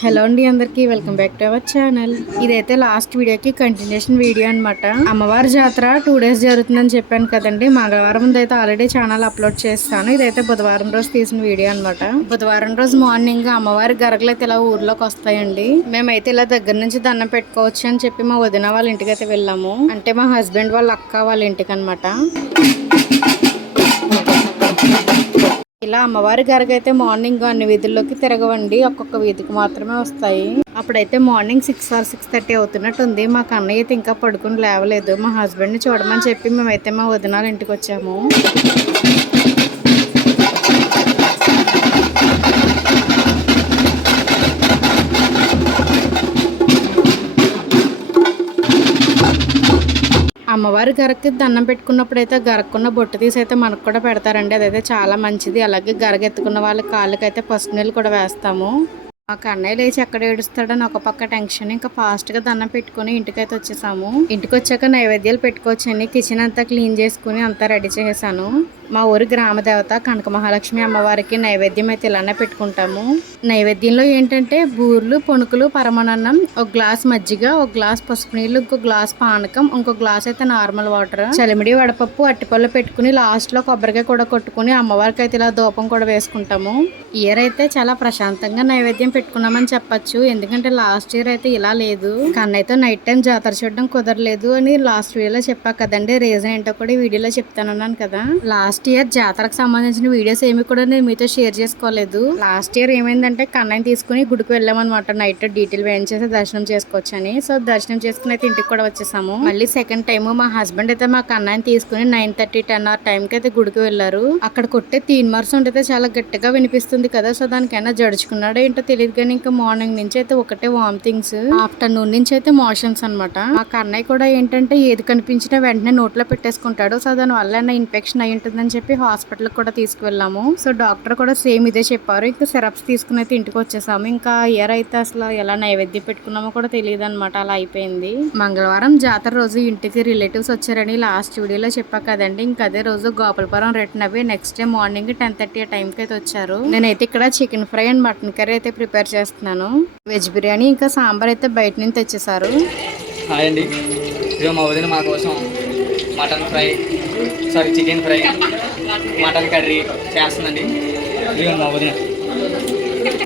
Hello అండి అందరికి welcome back to our channel. ఇదైతే లాస్ట్ వీడియోకి కంటిన్యూషన్ వీడియో అనమాట అమ్మవారి జాతర టూ డేస్ జరుగుతుందని చెప్పాను కదండి. మంగళవారం ముందు అయితే ఆల్రెడీ ఛానల్ అప్లోడ్ చేస్తాను. ఇదైతే బుధవారం రోజు తీసిన వీడియో అనమాట బుధవారం రోజు మార్నింగ్ అమ్మవారి గరగలు అయితే ఇలా ఊర్లోకి వస్తాయండి. మేమైతే ఇలా దగ్గర నుంచి దండం పెట్టుకోవచ్చు అని చెప్పి మా వదిన వాళ్ళ ఇంటికి అయితే వెళ్ళాము. అంటే మా హస్బెండ్ వాళ్ళ అక్క వాళ్ళ ఇంటికి అనమాట ఇలా అమ్మవారి గారికి అయితే మార్నింగ్ అన్ని వీధుల్లోకి తిరగవండి. ఒక్కొక్క వీధికి మాత్రమే వస్తాయి. అప్పుడైతే morning six or six thirty అవుతున్నట్టు ఉంది మా కన్నయ్య అయితే ఇంకా పడుకుని లేవలేదు. మా హస్బెండ్ని చూడమని చెప్పి మేమైతే మా వదినాల ఇంటికి వచ్చాము. అమ్మవారి గరకి దండం పెట్టుకున్నప్పుడు అయితే గరక్కున్న బొట్టు తీసి అయితే మనకు కూడా పెడతారండి. అదైతే చాలా మంచిది. అలాగే గరగెత్తుకున్న వాళ్ళ కాళ్ళకైతే పసుపు నీళ్ళు కూడా వేస్తాము. మా కన్నయ్య లేచి ఎక్కడ ఏడుస్తాడని ఒక పక్క టెన్షన్. ఇంకా ఫాస్ట్గా దండం పెట్టుకుని ఇంటికైతే వచ్చేసాము. ఇంటికి వచ్చాక నైవేద్యాలు పెట్టుకోవచ్చని కిచెన్ అంతా క్లీన్ చేసుకుని అంతా రెడీ చేసేసాను. మా ఊరి గ్రామ దేవత కనక మహాలక్ష్మి అమ్మవారికి నైవేద్యం అయితే ఇలానే పెట్టుకుంటాము. నైవేద్యంలో ఏంటంటే బూర్లు పొణుకులు పరమానన్నం ఒక గ్లాస్ మజ్జిగ ఒక గ్లాస్ పసుపు నీళ్ళు ఇంకో గ్లాస్ పానకం ఇంకో గ్లాస్ అయితే నార్మల్ వాటర్ చలిమిడి వడపప్పు అట్టిపళ్ళు పెట్టుకుని లాస్ట్లో కొబ్బరికాయ కూడా కొట్టుకుని అమ్మవారికి అయితే ఇలా దూపం కూడా వేసుకుంటాము. ఇయర్ అయితే చాలా ప్రశాంతంగా నైవేద్యం పెట్టుకున్నామని చెప్పచ్చు. ఎందుకంటే లాస్ట్ ఇయర్ అయితే ఇలా లేదు. కన్నైతే నైట్ టైం జాతర చూడడం కుదరలేదు అని లాస్ట్ వీడియోలో చెప్పా కదండి. రీజన్ ఏంటో కూడా వీడియోలో చెప్తానన్నాను కదా. లాస్ట్ ఇయర్ జాతరకు సంబంధించిన వీడియోస్ ఏమి కూడా నేను మీతో షేర్ చేసుకోలేదు. లాస్ట్ ఇయర్ ఏమైందంటే కన్నయ్య తీసుకుని గుడికి వెళ్ళామన్నమాట. నైట్ డీటెయిల్ వేయించేసి దర్శనం చేసుకోవచ్చని. సో దర్శనం చేసుకుని అయితే ఇంటికి కూడా వచ్చేసాము. మళ్ళీ సెకండ్ టైం మా హస్బెండ్ అయితే మా కన్నయ్యని తీసుకుని నైన్ థర్టీ టెన్ ఆర్ టైంకి అయితే గుడికి వెళ్ళారు. అక్కడ కొట్టే తీన్ మార్స్ ఉంటే చాలా గట్టిగా వినిపిస్తుంది కదా. సో దానికైనా జడుచుకున్నాడో ఏంటో తెలియదు కానీ ఇంకా మార్నింగ్ నుంచి అయితే ఒకటే వామిటింగ్స్ ఆఫ్టర్నూన్ నుంచి అయితే మోషన్స్ అనమాట మా కన్నయ్య కూడా ఏంటంటే ఏది కనిపించినా వెంటనే నోట్లో పెట్టేసుకుంటాడు. సో దాని వల్ల ఇన్ఫెక్షన్ అయి అని చెప్పి హాస్పిటల్కి కూడా తీసుకువెళ్ళాము. సో డాక్టర్ కూడా సేమ్ ఇదే చెప్పారు. ఇంకా సిరప్స్ తీసుకుని అయితే ఇంటికి వచ్చేసాము. ఇంకా ఇయర్ అయితే అసలు ఎలా నైవేద్యం పెట్టుకున్నామో కూడా తెలియదు అనమాట అలా అయిపోయింది. మంగళవారం జాతర రోజు ఇంటికి రిలేటివ్స్ వచ్చారని లాస్ట్ వీడియోలో చెప్పా కదండి. ఇంకా అదే రోజు గోపాలపురం రిటర్న్ అవి next day morning ten thirty ఆ టైంకి అయితే వచ్చారు. నేనైతే ఇక్కడ chicken fry and mutton curry అయితే ప్రిపేర్ చేస్తున్నాను. వెజ్ బిర్యానీ ఇంకా సాంబార్ అయితే బయట నుంచి తెచ్చేసారు హాయ్ అండి. మా వదిన మా కోసం mutton fry sorry chicken fry mutton curry చేస్తుందండి. ఇదిగో మా వదిన?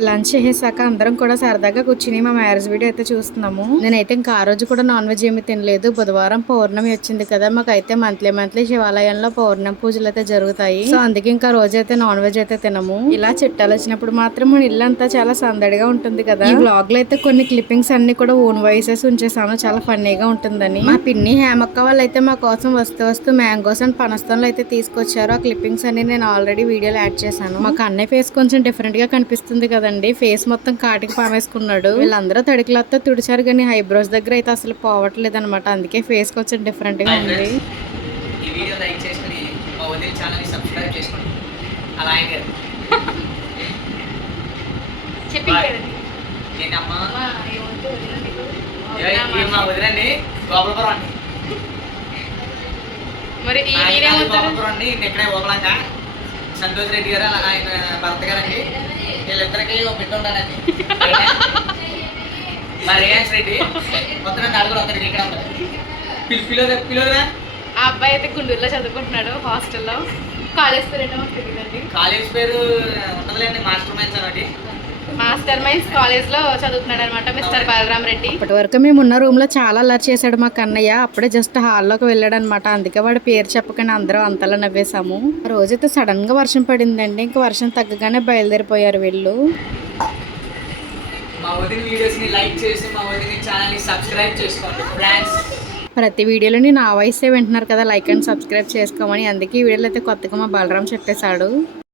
లంచ్ చేసాక అందరం కూడా సరదాగా కూర్చుని మా మ్యారేజ్ వీడియో అయితే చూస్తున్నాము. నేనైతే ఇంకా ఆ రోజు కూడా నాన్ వెజ్ ఏమి తినలేదు. బుధవారం పౌర్ణమి వచ్చింది కదా మాకైతే మంత్లీ మంత్లీ శివాలయంలో పౌర్ణమి పూజలు అయితే జరుగుతాయి. సో అందుకే ఇంకా రోజు అయితే నాన్ వెజ్ అయితే తినము. ఇలా చుట్టాలు వచ్చినప్పుడు మాత్రం మన ఇల్లు అంతా చాలా సందడిగా ఉంటుంది కదా. ఈ బ్లాగ్లో అయితే కొన్ని క్లిప్పింగ్స్ అన్ని కూడా ఓన్ వాయిసెస్ ఉంచేసాను చాలా ఫన్నీగా ఉంటుందని. మా పిన్ని హేమక్క వాళ్ళు అయితే మా కోసం వస్తూ వస్తూ మ్యాంగోస్ అండ్ పనస్తంలో అయితే తీసుకొచ్చారు. ఆ క్లిప్పింగ్స్ అన్ని నేను ఆల్రెడీ వీడియోలో యాడ్ చేశాను. మాకు అన్నయ్య ఫేస్ కొంచెం డిఫరెంట్గా కనిపిస్తుంది కదండి ఫేస్ మొత్తం కాటికి పామేసుకున్నాడు. వీళ్ళందరూ తడికలతో తుడిచారు కానీ హైబ్రోస్ దగ్గర అయితే అసలు పోవట్లేదు అనమాట అందుకే ఫేస్ కొంచెం డిఫరెంట్గా ఉంది. ఈ వీడియో లైక్ చేసుకుని మా సబ్స్క్రైబ్ చేసుకోండి. మా గోపాలపురం అండి మరి ఈ గోపాలపురం అండి ఇక్కడే ఓకలంగా సంతోష్ రెడ్డి గారు అలా ఆయన భర్త గారండి. వీళ్ళిద్దరికి ఒక బిడ్డ ఉండాలండి మా రేయాన్స్ రెడ్డి మొత్తం నలుగురు ఒక్కడికి ఇక్కడ ఉంటారు పిలు పిలువదా ఆ అబ్బాయి అయితే గుంటూరులో చదువుకుంటున్నాడు హాస్టల్లో. కాలేజ్ పేరు ఏంటో తెలియదండి. కాలేజ్ పేరు ఉండదులేండి మాస్టర్ మైన్స్ ఒకటి మాస్టర్ మైన్స్ కాలేజ్లో చదువుతున్నాడు అనమాట మిస్టర్ బలరామ్ రెడ్డి. ఇప్పటి వరకు మేము ఉన్న రూమ్లో చాలా అల్లరి చేశాడు మా కన్నయ్య. అప్పుడే జస్ట్ హాల్లోకి వెళ్ళాడు అనమాట అందుకే వాడి పేరు చెప్పకుండా అందరం అంతలా నవ్వేశాము. ఆ రోజైతే సడన్గా వర్షం పడిందండి. ఇంకా వర్షం తగ్గగానే బయలుదేరిపోయారు వీళ్ళు. మా వదిన వీడియోస్ని లైక్ చేసి మా వదిన ఛానల్ని సబ్స్క్రైబ్ చేసుకోండి ఫ్రెండ్స్. ప్రతి వీడియోలోని నా వాయిసే వింటున్నారు కదా. లైక్ అండ్ సబ్స్క్రైబ్ చేసుకోమని. అందుకే ఈ వీడియోలో అయితే కొత్తగా మా బలరాం చెప్పేశాడు.